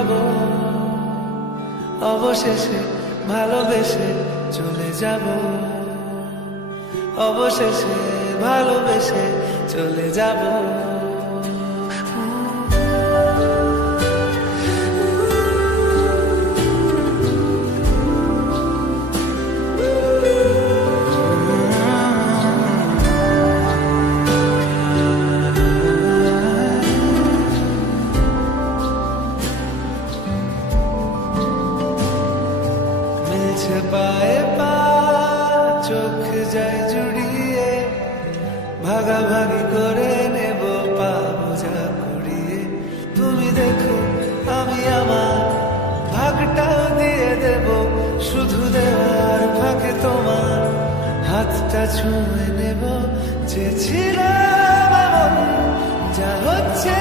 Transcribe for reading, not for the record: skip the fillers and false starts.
খাবো, অবশেষে ভালোবেসে চলে যাব, অবশেষে ভালোবেসে চলে যাব। মিলছে পায়ে পা, চোখ যায় জুড়িয়ে, ভাগাভাগি করে নেব পা বোঝা কুড়িয়ে। তুমি দেখো আমি আমার ভাগটাও দিয়ে দেব, শুধু দেওয়ার ফাঁকে তোমার হাতটা ছুঁয়ে নেব। চেয়েছিলাম এমন, যা হচ্ছে